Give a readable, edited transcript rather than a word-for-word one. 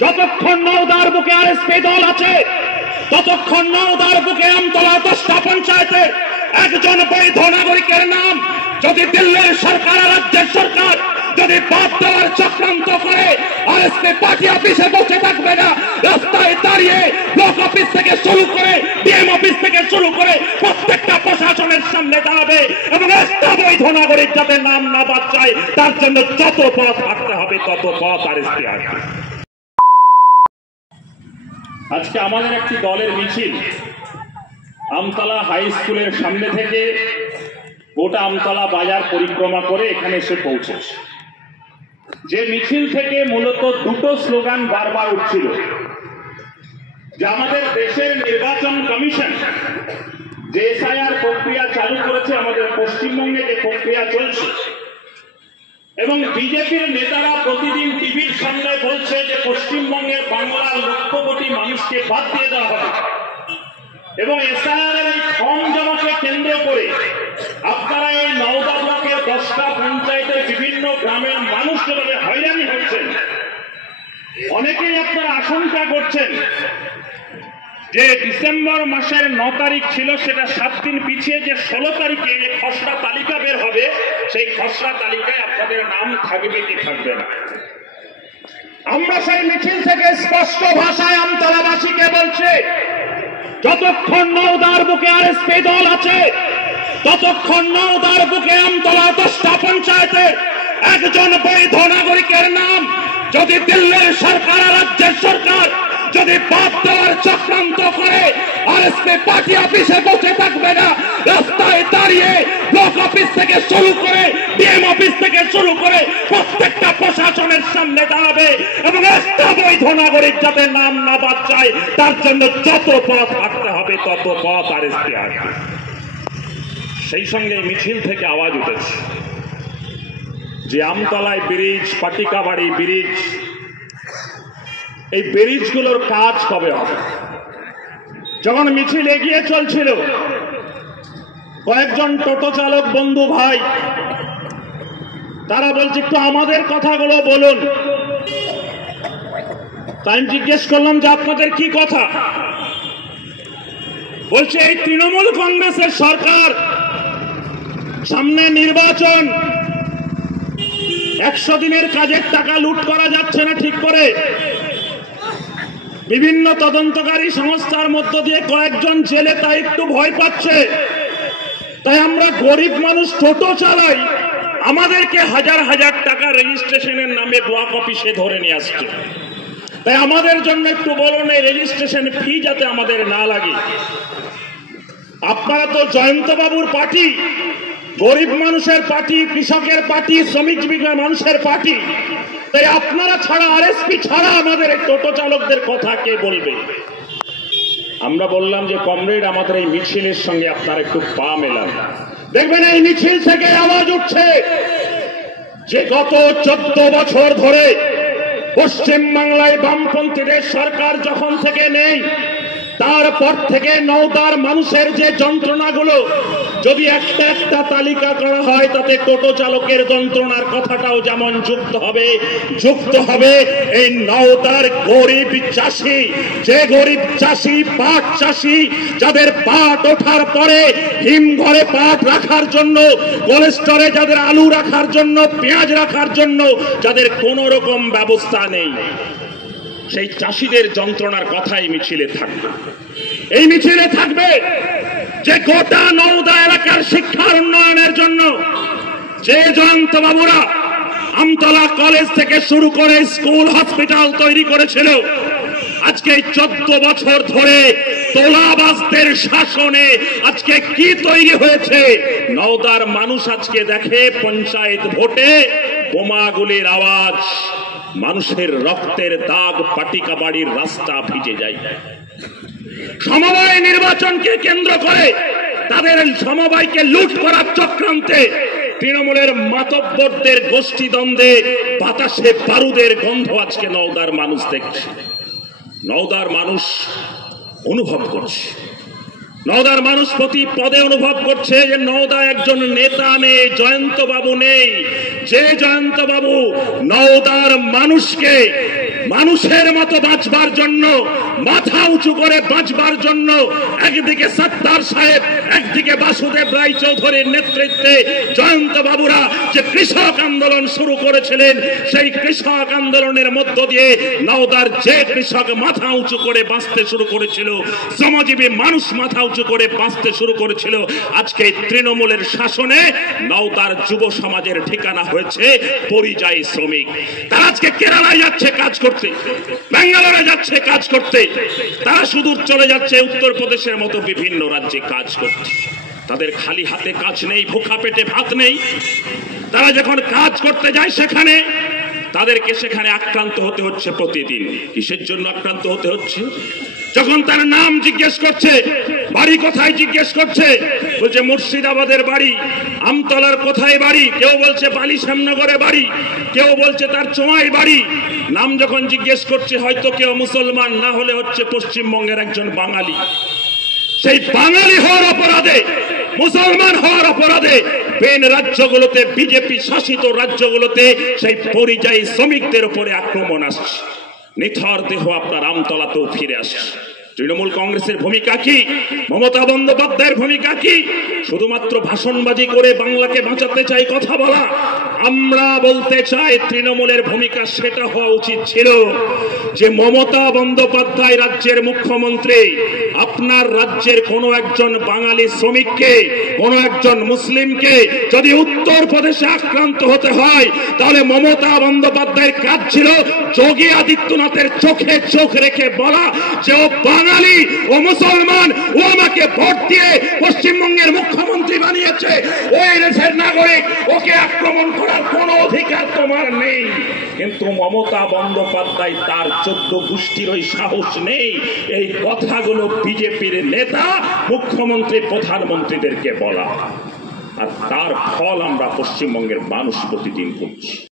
যতক্ষণ নওদার বুকে আরএসপি দল আছে ততক্ষণ নওদার বুকে আমতলা 10টা পঞ্চায়েতের একজন বৈধ নাগরিকের নাম যদি দিল্লির সরকার আর রাজ্যের সরকার যদি বাদ দেওয়ার চক্রান্ত করে আরএসপি পার্টি অফিসে বসে থাকবে না, রাস্তায় দাঁড়িয়ে ব্লক অফিস থেকে শুরু করে ডিএম অফিস থেকে শুরু করে প্রত্যেকটা প্রশাসনের সামনে দাঁড়াবে এবং একটা বৈধ নাগরিক যাতে নাম না বাদ যায় তার জন্য যত পথ হাঁটতে হবে তত পথ আরএসপি হাঁটবে। আজকে আমাদের একটি দলের মিছিল আমতলা হাই স্কুলের সামনে থেকে গোটা আমতলা বাজার পরিক্রমা করে এখানে এসে পৌঁছেছে। যে মিছিল থেকে মূলত দুটো স্লোগান বারবার উঠছিল যে আমাদের দেশের নির্বাচন কমিশন যে এসআইআর প্রক্রিয়া চালু করেছে, আমাদের পশ্চিমবঙ্গে যে প্রক্রিয়া চলছে এবং বিজেপির নেতারা প্রতিদিন টিভির সামনে বলছে যে পশ্চিমবঙ্গের বাংলার লক্ষ কোটি মানুষকে বাদ দিয়ে দেওয়া হবে এবং এসআইআর এর এই ফর্ম জমাকে কেন্দ্র করে আপনারা এই নওদা ব্লকের 10টা পঞ্চায়েতের বিভিন্ন গ্রামের মানুষ যেভাবে হয়রানি হচ্ছেন, অনেকেই আপনারা আশঙ্কা করছেন যে ডিসেম্বর মাসের 9 তারিখ ছিল, সেটা 7 দিন পিছিয়ে যে 16 তারিখে যে খসড়া তালিকা বের হবে সেই খসড়া তালিকায় আপনাদের নাম থাকবে কি থাকবে না। আমরা সেই মিছিল থেকে স্পষ্ট ভাষায় আমতলাবাসীকে বলছি, যতক্ষণ নওদার বুকে আরএসপি দল আছে ততক্ষণ নওদার বুকে আমতলা 10টা পঞ্চায়েতের একজন বৈধ নাগরিকের নাম যদি দিল্লির সরকার আর রাজ্যের সরকার যদি বাদ দেওয়ার চক্রান্ত করে আরএসপি পার্টি অফিসে বসে থাকবে না, রাস্তায় দাঁড়িয়ে ব্লক অফিস থেকে শুরু করে ডিএম অফিস থেকে শুরু করে প্রত্যেকটা প্রশাসনের সামনে দাঁড়াবে এবং একটা বৈধ নাগরিক যাতে নাম না বাদ যায় তার জন্য যত পথ হাঁটতে হবে তত পথ আরএসপি হাঁটবে। সেই সঙ্গে মিছিল থেকে আওয়াজ উঠেছে যে আমতলায় ব্রিজ, পাটিকাবাড়ি ব্রিজ, এই ব্রিজগুলোর কাজ কবে হবে। যখন মিছিল এগিয়ে চলছিল কয়েকজন টোটো চালক বন্ধু ভাই তারা বলছে একটু আমাদের কথাগুলো বলুন। তাই আমি জিজ্ঞেস করলাম যে আপনাদের কি কথা। বলছে এই তৃণমূল কংগ্রেসের সরকার, সামনে নির্বাচন, 100 দিনের কাজের টাকা লুট করা যাচ্ছে না ঠিক করে, বিভিন্ন তদন্তকারী সংস্থার মধ্য দিয়ে কয়েকজন জেলে তাই একটু ভয় পাচ্ছে, তাই আমরা গরিব মানুষ টোটো চালাই, আমাদেরকে হাজার হাজার টাকা রেজিস্ট্রেশনের নামে ব্লক অফিসে ধরে নিয়ে আসছে, তাই আমাদের জন্য একটু বলুন এই রেজিস্ট্রেশন ফি যাতে আমাদের না লাগে। আপনারা তো জয়ন্ত বাবুর পার্টি, গরিব মানুষের পার্টি, কৃষকের পার্টি, শ্রমিক মানুষের পার্টি, তাই আপনারা ছাড়া আরএসপি ছাড়া আমাদের এই টোটো চালকদের কথা কে বলবে। আমরা বললাম যে কমরেড আমাদের এই মিছিলের সঙ্গে আপনারা একটু পা মেলান। দেখবেন এই মিছিল থেকে আওয়াজ উঠছে যে গত 14 বছর ধরে পশ্চিমবাংলায় বামপন্থীদের সরকার যখন থেকে নেই তারপর থেকে নওদার মানুষের যে যন্ত্রণাগুলো যদি একটা একটা তালিকা করা হয় তাতে টোটো চালকের যন্ত্রণার কথাটাও যেমন যুক্ত হবে এই নওদার গরিব চাষি, যে গরিব চাষি, পাট চাষি, যাদের পাট ওঠার পরে হিমঘরে পাট রাখার জন্য, কোল্ড স্টোরে যাদের আলু রাখার জন্য, পেঁয়াজ রাখার জন্য যাদের কোনো রকম ব্যবস্থা নেই, সেই চাষিদের যন্ত্রণার কথাই মিছিলে থাকবে। এই মিছিলে থাকবে যে গোটা নওদা এলাকার শিক্ষার উন্নয়নের জন্য যে জয়ন্ত বাবুরা আমতলা কলেজ থেকে শুরু করে স্কুল, হসপিটাল তৈরি করেছিল, আজকে 14 বছর ধরে তোলাবাজদের শাসনে আজকে কি তৈরি হয়েছে নওদার মানুষ আজকে দেখে। পঞ্চায়েত ভোটে বোমাগুলির আওয়াজ, মানুষের রক্তের দাগ, পাটিকাবাড়ির রাস্তা ভিজে যায়। সমবায় নির্বাচনকে কেন্দ্র করে তাদের সমবায়কে লুট করার চক্রান্তে তৃণমূলের মাতব্বরদের গোষ্ঠী দ্বন্দ্বে বাতাসে বারুদের গন্ধ আজকে নওদার মানুষ দেখছে, নওদার মানুষ অনুভব করছে, নওদার মানুষ প্রতি পদে অনুভব করছে যে নওদা একজন নেতা নেই, জয়ন্ত বাবু নেই, যে জয়ন্ত বাবু নওদার মানুষকে মানুষের মতো বাঁচবার জন্য, মাথা উঁচু করে বাঁচবার জন্য একদিকে সত্তার সাহেব, একদিকে বাসুদেব রায় চৌধুরীর নেতৃত্বে জয়ন্ত বাবুরা যে কৃষক আন্দোলন শুরু করেছিলেন, সেই কৃষক আন্দোলনের মধ্য দিয়ে নওদার যে কৃষক মাথা উঁচু করে বাঁচতে শুরু করেছিল, শ্রমজীবী মানুষ মাথা উঁচু করে বাঁচতে শুরু করেছিল, আজকে তৃণমূলের শাসনে নওদার যুব সমাজের ঠিকানা হয়েছে পরিযায়ী শ্রমিক। তারা আজকে কেরালায় যাচ্ছে কাজ করতে, ব্যাঙ্গালোরে যাচ্ছে কাজ করতে, তারা সুদূর চলে যাচ্ছে উত্তরপ্রদেশের মতো বিভিন্ন রাজ্যে কাজ করতে। তাদের খালি হাতে কাজ নেই, ভুখা পেটে ভাত নেই। তারা যখন কাজ করতে যায় সেখানে তাদেরকে সেখানে আক্রান্ত হতে হচ্ছে প্রতিদিন। কিসের জন্য আক্রান্ত হতে হচ্ছে? যখন তার নাম জিজ্ঞেস করছে, বাড়ি কোথায় জিজ্ঞেস করছে, বলছে মুর্শিদাবাদের বাড়ি, আমতলার কোথায় বাড়ি, কেউ বলছে বালি শ্যামনগরে বাড়ি, কেউ বলছে তার চোঁয়ায় বাড়ি। নাম যখন জিজ্ঞেস করছে, হয়তো কেউ মুসলমান, না হলে হচ্ছে পশ্চিমবঙ্গের একজন বাঙালি। সেই বাঙালি হওয়ার অপরাধে, মুসলমান হওয়ার অপরাধে বেন রাজ্যগুলোতে, বিজেপি শাসিত রাজ্যগুলোতে সেই পরিযায়ী শ্রমিকদের উপরে আক্রমণ আসছে। নিথর দেহ আপনার আমতলাতেও ফিরে আসছে। তৃণমূল কংগ্রেসের ভূমিকা কি? মমতা বন্দ্যোপাধ্যায়ের ভূমিকা কি? শুধুমাত্র ভাষণবাজি করে বাংলাকে বাঁচাতে চাই, কথা বলা। আমরা বলতে চাই তৃণমূলের ভূমিকা সেটা হওয়া উচিত ছিল যে মমতা বন্দ্যোপাধ্যায় রাজ্যের মুখ্যমন্ত্রী, আপনার রাজ্যের কোনো একজন বাঙালি শ্রমিককে, কোনো একজন মুসলিমকে যদি উত্তরপ্রদেশে আক্রান্ত হতে হয়, তাহলে মমতা বন্দ্যোপাধ্যায়ের কাজ ছিল যোগী আদিত্যনাথের চোখে চোখ রেখে বলা যে ও বাঙালি, ও মুসলমান, ও আমাকে ভোট দিয়ে পশ্চিমবঙ্গের মুখ্যমন্ত্রী বানিয়েছে, ওই দেশের নাগরিক, ওকে আক্রমণ করার কোনো অধিকার তোমার নেই। কিন্তু মমতা বন্দ্যোপাধ্যায় তার 14 গোষ্ঠীর ওই সাহস নেই এই কথাগুলো বিজেপির নেতা, মুখ্যমন্ত্রী, প্রধানমন্ত্রীদেরকে বলা। আর তার ফল আমরা পশ্চিমবঙ্গের মানুষ প্রতিদিন করছি।